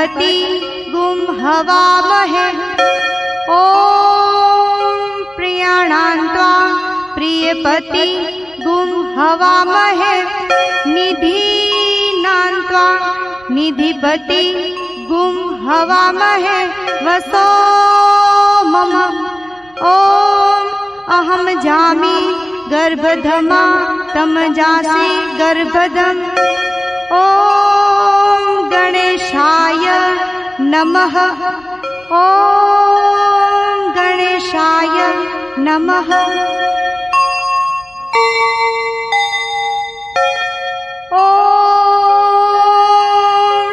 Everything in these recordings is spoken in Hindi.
गणपति गुं हवामहे। ॐ प्रियाणां त्वा प्रियपति गुं हवामहे। निधीनां त्वा निधिपति गुं हवामहे। वसो मम ॐ अहं जामि गर्भधमा तम जासि गर्भधम्। ॐ गणेशाय नमः। ॐ गणेशाय नमः। ॐ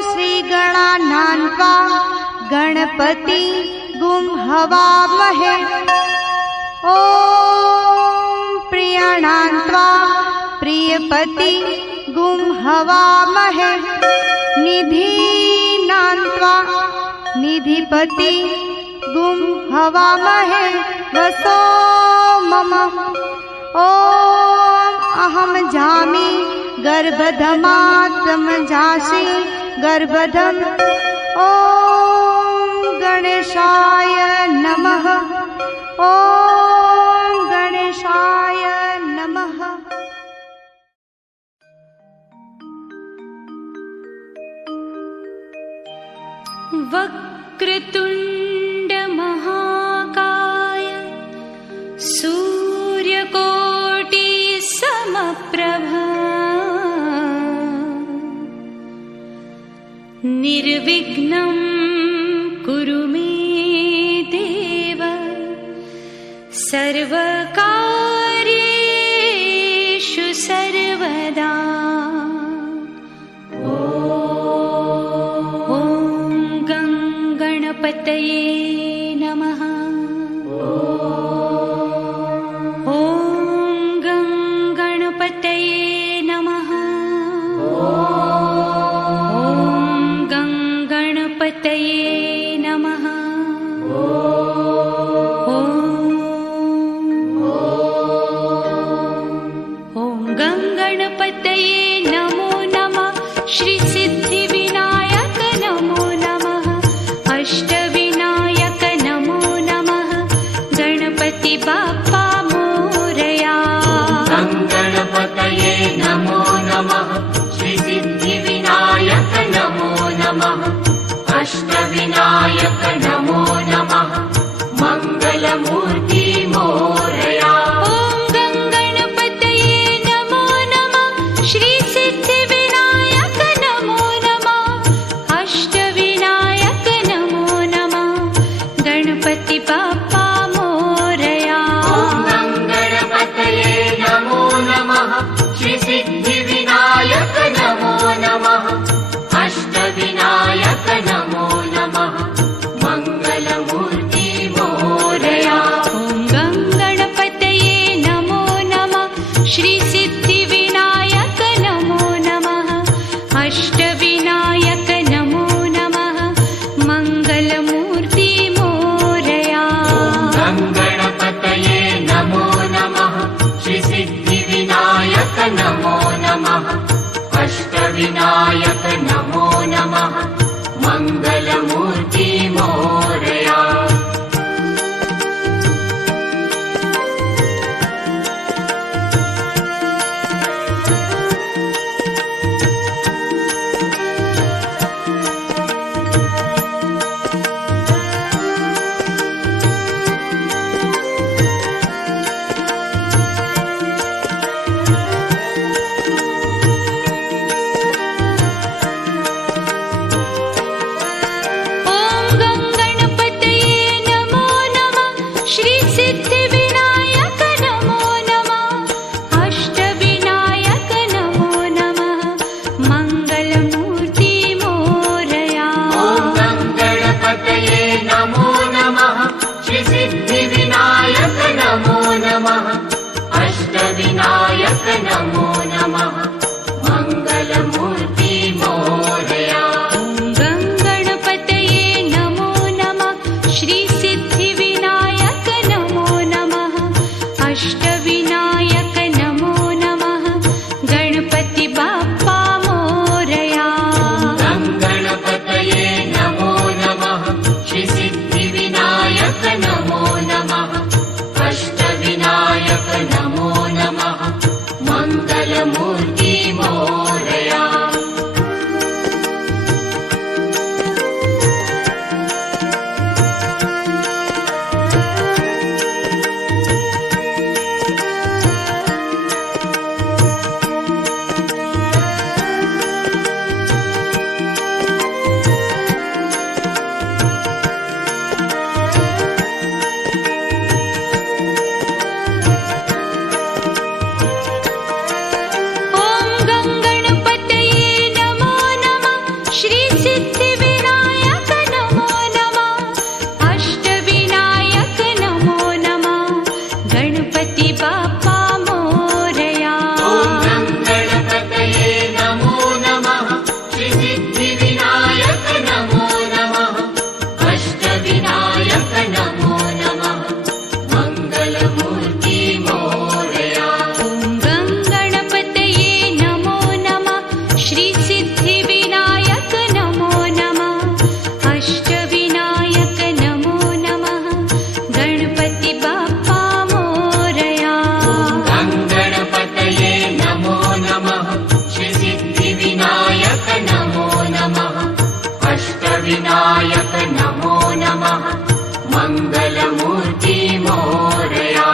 श्रीगणानां त्वा गणपति गुं हवामहे। ॐ प्रियाणां त्वा प्रियपति गुं हवामहे। निधीनां त्वा निधिपति गुं हवामहे। वसो मम ॐ अहं जामि गर्भधमा तम जासि गर्भधम्। ॐ गणेशाय नमः। ॐ गणेशाय नमः। वक्रतुण्ड महाकाय सूर्यकोटि समप्रभा निर्विघ्नं कुरु मे देव सर्वकार्येषु सर्वदा। गणपतये नमः। ॐ गणपतये नमः। ॐ गणपतये नमः। ॐ गणपतये नमो नमः। श्री सिद्धिविनायक नमो नमः। अष्टविनायक नमो नमः। गणपति बाप्पा मोरया। गणपतये नमो नमः। श्री सिद्धिविनायक नमो नमः। अष्टविनायक नमो नमः। मंगलमूर्ति मोरया। ॐ गणपतये नमो नमः। श्री सिद्धिविनायक नमो नमः। अष्टविनायक नमो नमः। गणपति बाप्पा मोरया। गणपतये नमो नमः। श्री सिद्धिविनायक नमो नमः। अष्टविनायक नमो नमः। मंगलमूर्ति मोरया। ॐ गणपतये नमो नमः। श्री सिद्धिविनायक नमो नमः। अष्टविनायक नमो नमः। मंगलमूर्ति मोरया। गणपतये नमो नमः। श्री सिद्धिविनायक नमो नमः। अष्टविनायक नमो नमः। मंगलमूर्ति मोरया। श्री सिद्धिविनायक नमो नमः। सिद्धिविनायक नमो नमः अष्टविनायक नमो नमः मङ्गलमूर्ति मोरया विनायक नमो नमः मङ्गलमूर्ति मोरया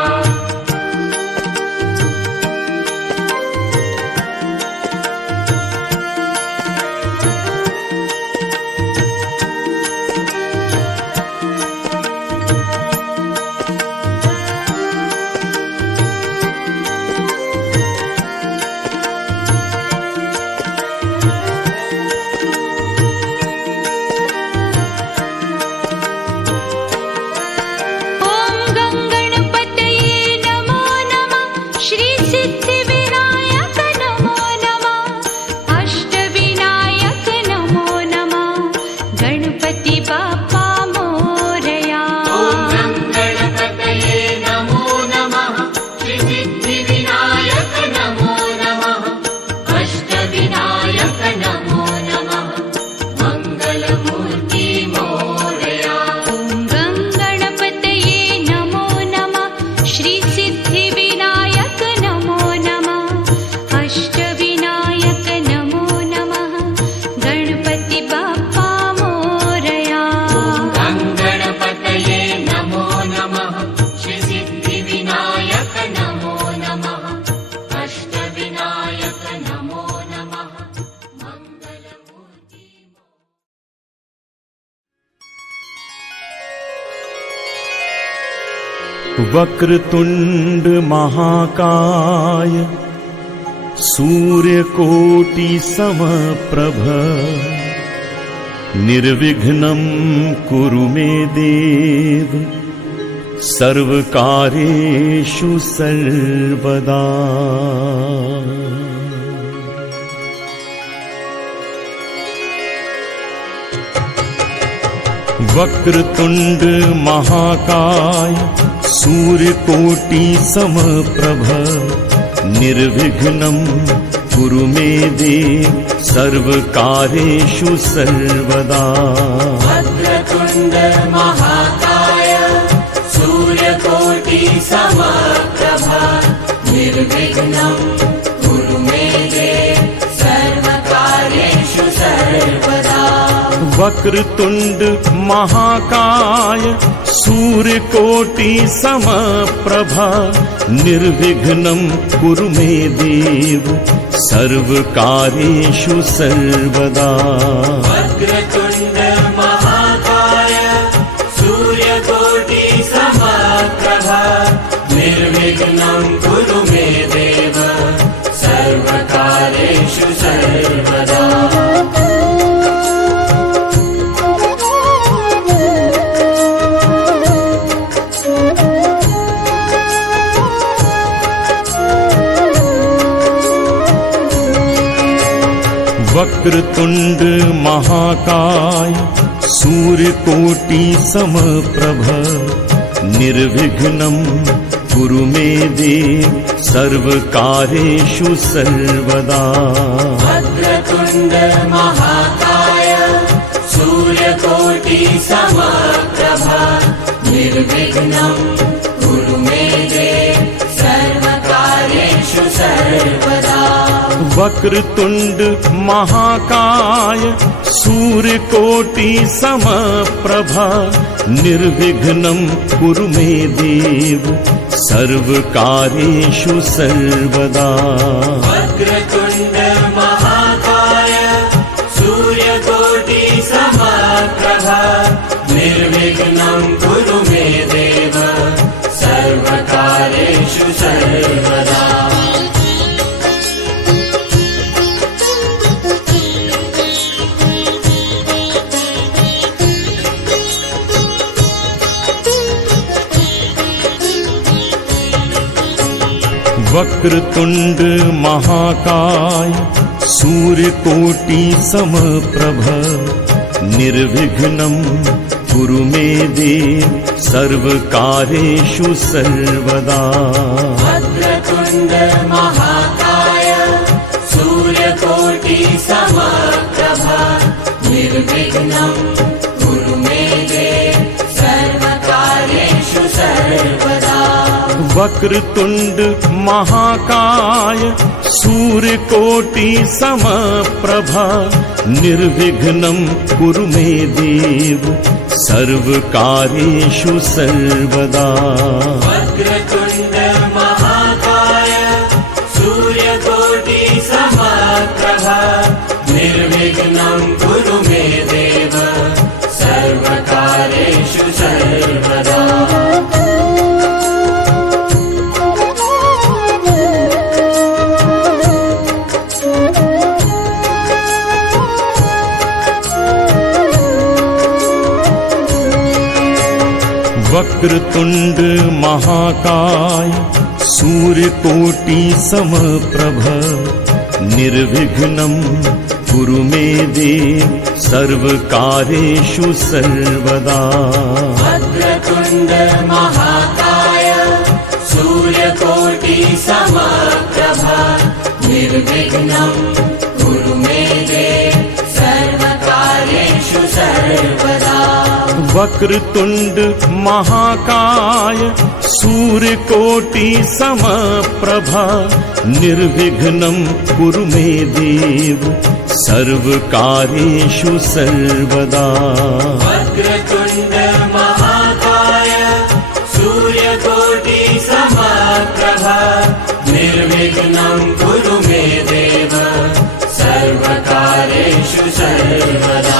वक्रतुंड महाकाय सूर्यकोटि समप्रभ निर्विघ्नं कुरु मे देव सर्वकार्येषु सर्वदा। वक्रतुंड महाकाय सूर्यकोटि समप्रभ निर्विघ्नं कुरु मे देव सर्वकार्येषु सर्वदा। वक्रतुंड महाकाय सूर्यकोटि समप्रभ निर्विघ्नं कुरु मे देव सर्वकार्येषु सर्वदा। वक्रतुंड महाकाय सूर्यकोटि समप्रभा निर्विघ्नं कुरु मे देव सर्वकार्येषु सर्वदा। वक्रतुंड महाकाय सूर्यकोटि समप्रभा निर्विघ्नं कुरु मे देव सर्वकार्येषु सर्वदा। वक्रतुंड महाकाय सूर्यकोटि समप्रभ निर्विघ्नं कुरु मे देव सर्वकार्येषु सर्वदा। वक्रतुंड महाकाय सूर्यकोटि समप्रभ निर्विघ्नं कुरु मे देव सर्वकार्येषु सर्वदा। वक्रतुंड महाकाय सूर्यकोटि समप्रभा निर्विघ्नं कुरु मे देव सर्वकार्येषु सर्वदा। वक्रतुंड महाकाय सूर्यकोटि समप्रभा निर्विघ्नं कुरु मे देव सर्वकार्येषु सर्वदा। वक्रतुंड महाकाय सूर्यकोटि समप्रभ निर्विघ्नं कुरु मे देव सर्वकार्येषु सर्वदा। वक्रतुंड महाकाय सूर्यकोटि समप्रभा निर्विघ्नं कुरु मे देव सर्वकार्येषु सर्वदा। वक्रतुंड महाकाय सूर्यकोटि समप्रभा निर्विघ्नं कुरु मे देव सर्वकार्येषु सर्वदा। वक्रतुंड महाकाय सूर्यकोटि समप्रभा निर्विघ्नं कुरु मे देव सर्वकार्येषु सर्वदा। वक्रतुंड महाकाय सूर्यकोटि समप्रभ निर्विघ्नं कुरु मे देव सर्वकार्येषु सर्वदा। वक्रतुंड महाकाय सूर्यकोटि समप्रभा निर्विघ्नं कुरु मे देव सर्वकार्येषु सर्वदा। वक्रतुंड महाकाय सूर्यकोटि समप्रभा निर्विघ्नं कुरु मे देव सर्वकार्येषु सर्वदा। वक्रतुंड महाकाय सूर्यकोटि समप्रभा निर्विघ्नं कुरु मे देव सर्वकार्येषु सर्वदा।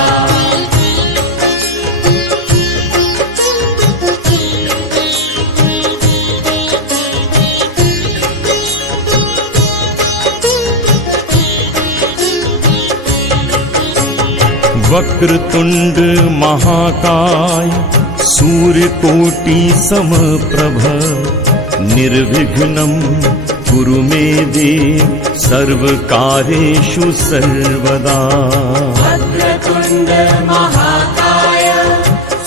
वक्रतुंड महाकाय सूर्यकोटि समप्रभ निर्विघ्नं कुरु मे देव सर्वकार्येषु सर्वदा। वक्रतुंड महाकाय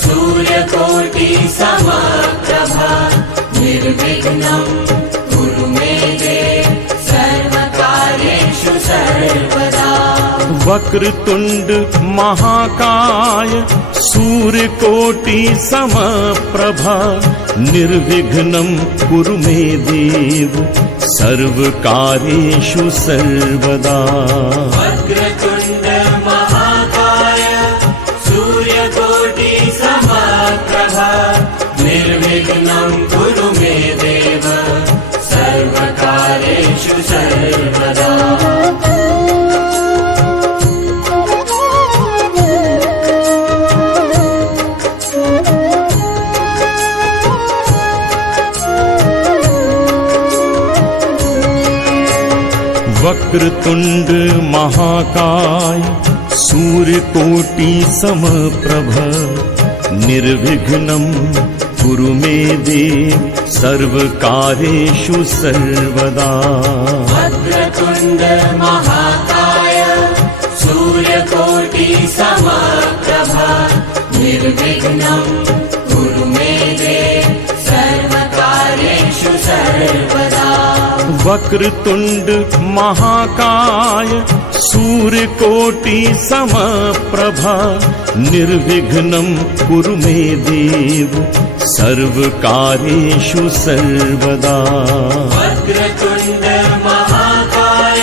सूर्यकोटि समप्रभा निर्विघ्नं कुरु मे देव सर्वकार्येषु सर्वदा। वक्रतुंड महाकाय सूर्यकोटि समप्रभा निर्विघ्नं कुरु मे देव सर्वकार्येषु सर्वदा। वक्रतुंड महाकाय सूर्यकोटि समप्रभा निर्विघ्नं कुरु मे देव सर्वकार्येषु सर्वदा। वक्रतुंड महाकाय सूर्यकोटि समप्रभ निर्विघ्नं कुरु मे देव सर्वकार्येषु सर्वदा। वक्रतुंड महाकाय सूर्यकोटि समप्रभा निर्विघ्नं कुरु मे देव सर्वकार्येषु सर्वदा। वक्रतुंड महाकाय सूर्यकोटि समप्रभा निर्विघ्नं कुरु मे देव सर्वकार्येषु सर्वदा वक्रतुण्ड महाकाय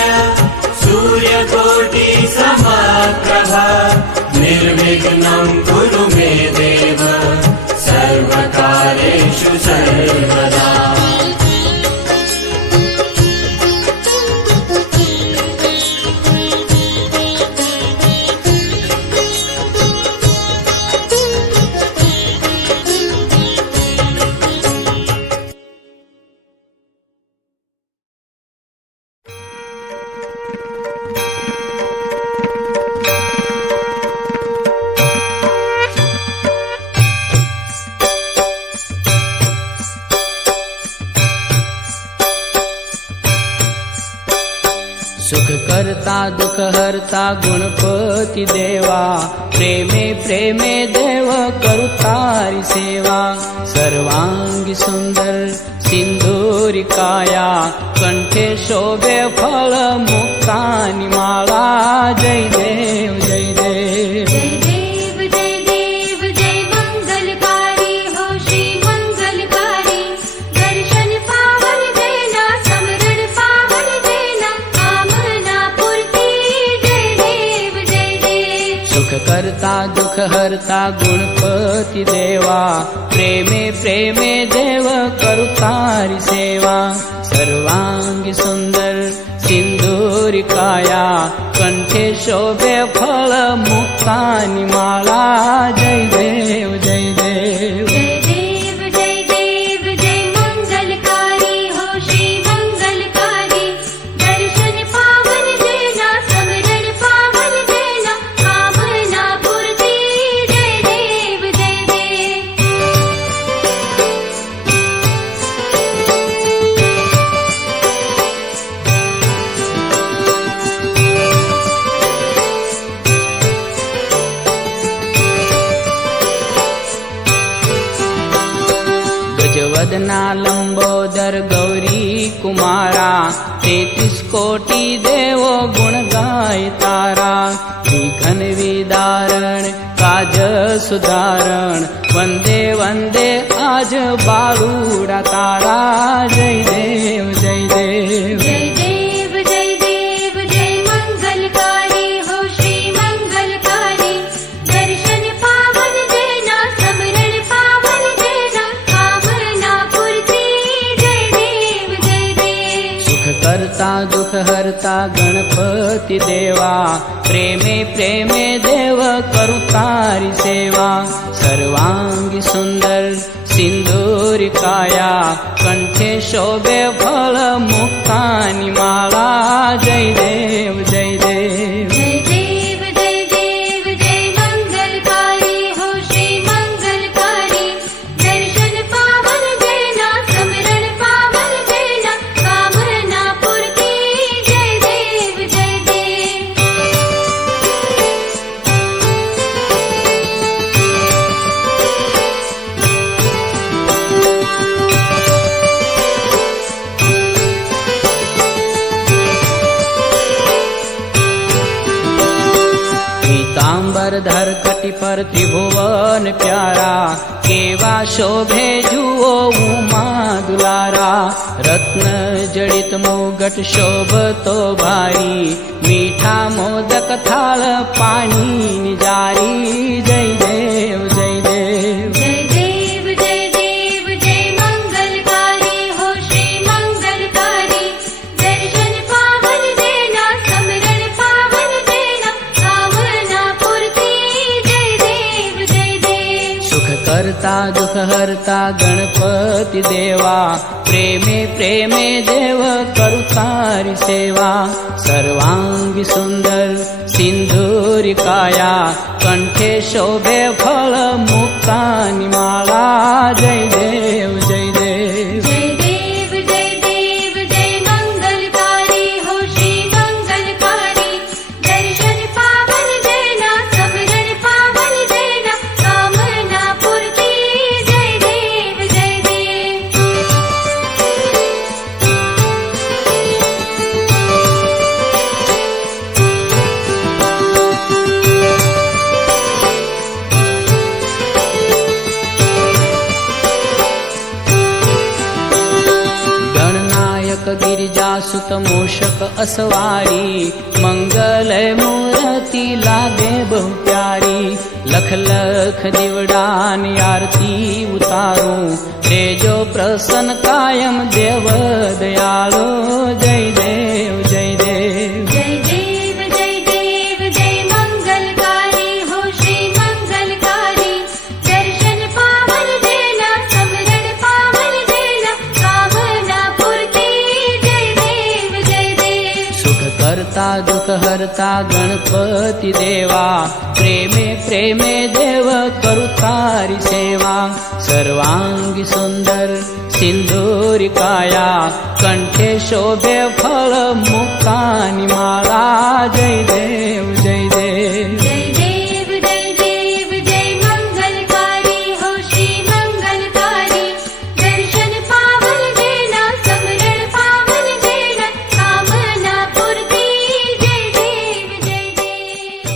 सूर्यकोटि समप्रभा निर्विघ्नं कुरु मे देव सर्वकार्येषु सर्वदा सुख करता दुख हरता गुणपति देवा प्रेमे प्रेमे देव करू तारी सेवा सर्वांगी सुंदर सिंदूरी काया कंठे शोभे फल मुक्तानी माला जय देव जय देव जय देव जय देव जय मंगलकारी हो श्री मंगलकारी दर्शन पावन देना समरण पावन देना कामना पूर्ति जय देव जय देव सुख करता दुख हरता गुणपति देवा प्रेमे प्रेमे देव करू तारी सेवा सर्वांगी सुंदर सिंदूरी काया कंठे शोभे फल मुक्तानी माला जय देव जय देव जय देव जय देव जय मंगलकारी हो श्री मंगलकारी दर्शन पावन देना समरण पावन देना कामना पूर्ति जय देव जय देव गजवदना लंबोदर गौरी कुमारा 33 कोटि देवो गुण गाय तारा विघ्न विदारण काज सुधारण वंदे वंदे आज बारूड़ा तारा जय देव जय देव जय देव जय मंगलकारी हो श्री मंगलकारी दर्शन पावन देना समरण पावन देना कामना पूर्ति जय देव जय देव सुख करता दुख हरता गणपति देवा प्रेमे प्रेमे देव करू तारी सेवा सर्वांगी सुंदर सिंदूरी काया कंठे शोभे फल मुक्तानी माला जय देव जय देव जय देव जय मंगलकारी हो श्री मंगलकारी दर्शन पावन देना समरण पावन देना कामना पूर्ति जय देव जय देव पीतांबर धर कटि पर त्रिभुवन प्यारा केवा शोभे जुओ उमा दुलारा रत्न जड़ित मुगट शोभतो भारी मीठा मोदक थाल पानी निजारी जय देव जय देव जय देव जय मंगलकारी हो श्री मंगलकारी दर्शन पावन देना समरण पावन देना कामना पूर्ति जय देव जय देव सुख करता दुख हरता गणपति देवा प्रेमे प्रेमे देव करू तारी सेवा सर्वांगी सुंदर सिंदूरी काया कंठे शोभे फल मुक्तानी माला जय देव जय देव जय देव जय मंगलकारी हो श्री मंगलकारी दर्शन पावन देना समरण पावन देना कामना पूर्ति जय देव जय देव सुत मूषक असवारी, मंगलय मूर्ति लागे बहु प्यारी। लख लख दीवडानी आरती उतारूं, तेजो प्रसन्न कायम देव दयालो। जय देव जय देव जय देव जय देव जय मंगलकारी हो श्री मंगलकारी। दर्शन पावन देना समरण पावन देना, कामना पूर्ति। जय देव जय देव सुख करता दुख हरता गणपति देवा, प्रेमे प्रेमे देव करू तारी सेवा। सर्वांगी सुंदर सिंदूरी काया, कंठे शोभे फल मुक्तानी माला। जय देव जय देव जय देव जय देव जय मंगलकारी हो श्री मंगलकारी। दर्शन पावन देना समरण पावन देना, कामना पूर्ति। जय देव जय देव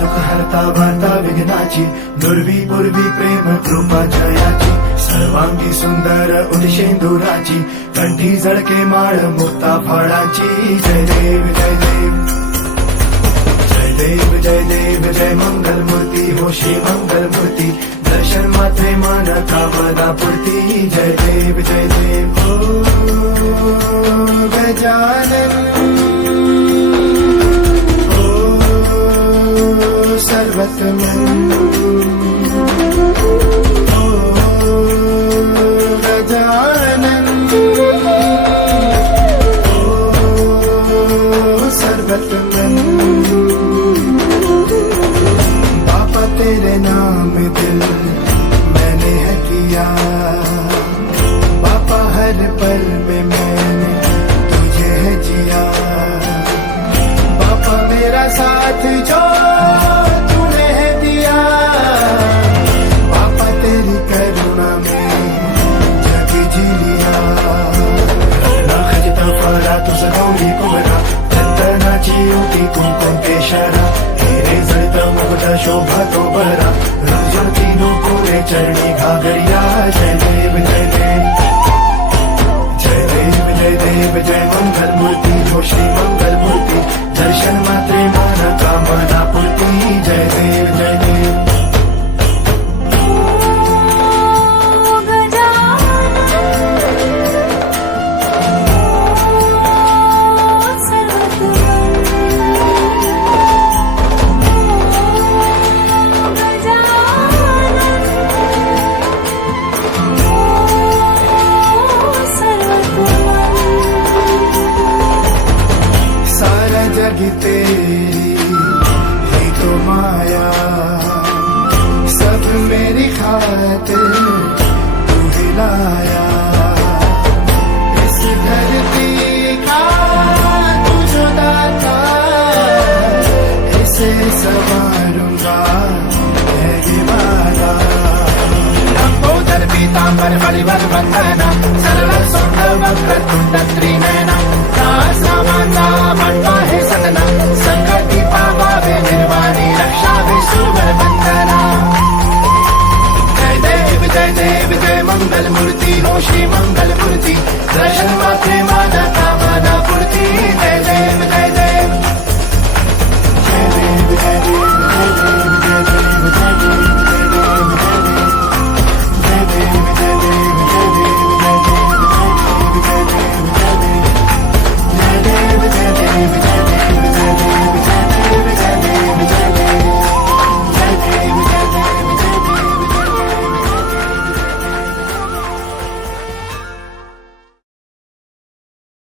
दुःख हरता वार्ता विघ्नाची नुर्वी पूर्वी प्रेम कृपा जयाची सर्वांगी सुंदर उदिशेंदुराची कंठी जळके माळ मुक्ता फळाची जय देव जय देव जय देव जय देव जय मंगल मूर्ती हो श्री मंगल मूर्ती दर्शन मात्रे मान कामना पूर्ती जय देव हो गजानन सर्वतमन ओ गजानन ओ सर्वतमन बाबा तेरे नाम दिल मैंने है किया बाबा हर पल में मैंने तुझे है जिया बाबा मेरा साथ जो तुझ गौरी कुमरा चंदनाची होती कुंकुम केशरा हिरे जळत मुग्ध शोभा तो बरा रुजवती नुपुरे चरणी घागरिया जय देव जय देव जय देव जय देव जय मंगल मूर्ती हो श्री मंगल मूर्ती दर्शन मात्रे मान कामना पूर्ती जय देव जय देव तेरी ही तो माया सब मेरी खातिर तू ही लाया इस धरती का तू जो दाता इसे संवारूंगा है ये वादा फलिवर वंदना सर्व सुंदर वक्रतुंड त्रिनयन